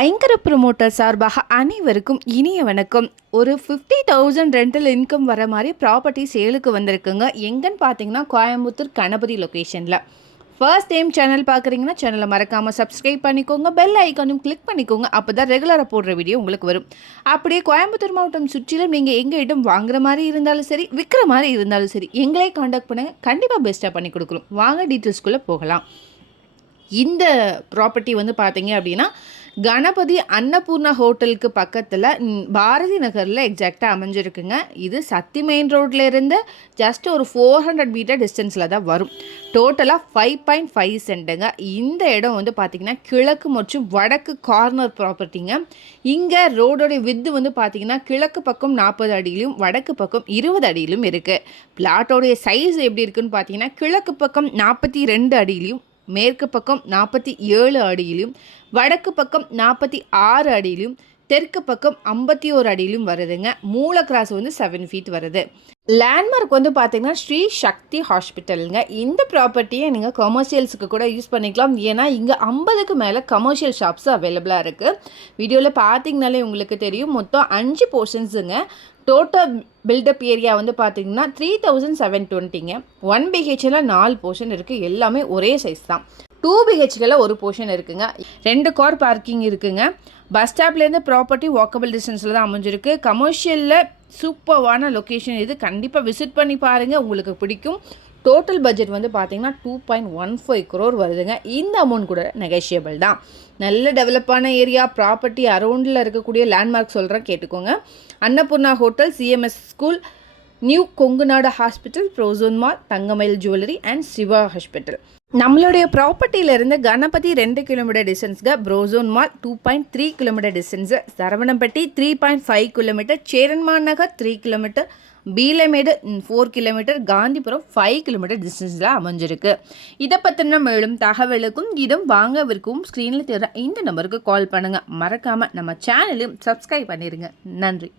ஐங்கர promoter சார்பாக அனைவருக்கும் இனிய வணக்கம். ஒரு 50,000 ரெண்டல் இன்கம் வர மாதிரி ப்ராப்பர்ட்டி சேலுக்கு வந்திருக்குங்க. எங்கன்னு பார்த்தீங்கன்னா கோயம்புத்தூர் கணபதி லொக்கேஷனில். ஃபர்ஸ்ட் டைம் சேனல் பார்க்குறீங்கன்னா சேனலை மறக்காமல் சப்ஸ்கிரைப் பண்ணிக்கோங்க, பெல் ஐக்கானும் கிளிக் பண்ணிக்கோங்க. அப்போ தான் ரெகுலராக போடுற வீடியோ உங்களுக்கு வரும். அப்படியே கோயம்புத்தூர் மாவட்டம் சுற்றிலும் நீங்கள் எங்கள் இடம் வாங்குற மாதிரி இருந்தாலும் சரி, விற்கிற மாதிரி இருந்தாலும் சரி, எங்களே காண்டாக்ட் பண்ணுங்கள். கண்டிப்பாக பெஸ்ட்டாக பண்ணி கொடுக்குறோம். வாங்க டீட்டெயில்ஸ்குள்ளே போகலாம். இந்த ப்ராப்பர்ட்டி வந்து பார்த்தீங்க அப்படின்னா கணபதி அன்னபூர்ணா ஹோட்டலுக்கு பக்கத்தில் பாரதி நகரில் எக்ஸாக்டாக அமைஞ்சிருக்குங்க. இது சத்தி மெயின் ரோட்லேருந்து ஜஸ்ட் ஒரு 400 மீட்டர் டிஸ்டன்ஸில் தான் வரும். டோட்டலாக 5.5 சென்ட்டுங்க. இந்த இடம் வந்து பார்த்திங்கன்னா கிழக்கு மற்றும் வடக்கு கார்னர் ப்ராப்பர்ட்டிங்க. இங்கே ரோடோடைய வித்து வந்து பார்த்திங்கன்னா கிழக்கு பக்கம் 40 அடியிலும் வடக்கு பக்கம் 20 அடியிலும் இருக்குது. பிளாட்டோடைய சைஸ் எப்படி இருக்குன்னு பார்த்தீங்கன்னா கிழக்கு பக்கம் 42 அடியிலையும் மேற்கு பக்கம் 47 அடியிலும் வடக்கு பக்கம் 46 அடியிலும் தெற்கு பக்கம் 51 அடியிலும் வருதுங்க. மூல கிராஸ் வந்து 7 ஃபீட் வருது. லேண்ட்மார்க் வந்து பார்த்தீங்கன்னா ஸ்ரீ சக்தி ஹாஸ்பிட்டலுங்க. இந்த ப்ராப்பர்ட்டியை நீங்கள் கமர்ஷியல்ஸுக்கு கூட யூஸ் பண்ணிக்கலாம். ஏன்னா இங்கே 50க்கு மேலே கமர்ஷியல் ஷாப்ஸ் அவைலபிளாக இருக்குது. வீடியோவில் பார்த்தீங்கனாலே உங்களுக்கு தெரியும். மொத்தம் 5 போர்ஷன்ஸுங்க. டோட்டல் பில்டப் ஏரியா வந்து பார்த்தீங்கன்னா 3720ங்க. 1 பிஹெச்ல 4 போர்ஷன் இருக்குது. எல்லாமே ஒரே சைஸ் தான். 2 பிஹெச்கில் ஒரு போர்ஷன் இருக்குங்க. 2 கார் பார்க்கிங் இருக்குங்க. பஸ் ஸ்டாப்லேருந்து ப்ராப்பர்ட்டி வாக்கபிள் டிஸ்டன்ஸில் தான் அமைஞ்சிருக்கு. கமர்ஷியலில் சூப்பர்வான லொக்கேஷன் இது. கண்டிப்பாக விசிட் பண்ணி பாருங்கள், உங்களுக்கு பிடிக்கும். டோட்டல் பட்ஜெட் வந்து பார்த்தீங்கன்னா 2.15 crore வருதுங்க. இந்த அமௌண்ட் கூட நெகோஷியபிள் தான். நல்ல டெவலப்பான ஏரியா. ப்ராப்பர்ட்டி அரௌண்டில் இருக்கக்கூடிய லேண்ட்மார்க் சொல்கிறேன், கேட்டுக்கோங்க. Annapoorna hotel, CMS school, new Kongunadu hospital, Prozone mall, Thangamayil jewellery and Siva hospital. நம்மளுடைய ப்ராப்பர்ட்டியிலேருந்து கணபதி 2 கிலோமீட்டர் டிஸ்டன்ஸுங்க. Prozone mall 2.3 kilometre distance, Saravanampatti 3.5 kilometre, Cheranma Nagar 3 kilometre, Peelamedu 4 kilometre, Gandhipuram 5 kilometre டிஸ்டன்ஸில் அமைஞ்சிருக்கு. இதை பற்றின மேலும் தகவலுக்கும் இடம் வாங்கவிருக்கும் ஸ்க்ரீனில் தெரிகிற இந்த நம்பருக்கு கால் பண்ணுங்கள். மறக்காமல் நம்ம சேனலையும் சப்ஸ்கிரைப் பண்ணிடுங்க. நன்றி.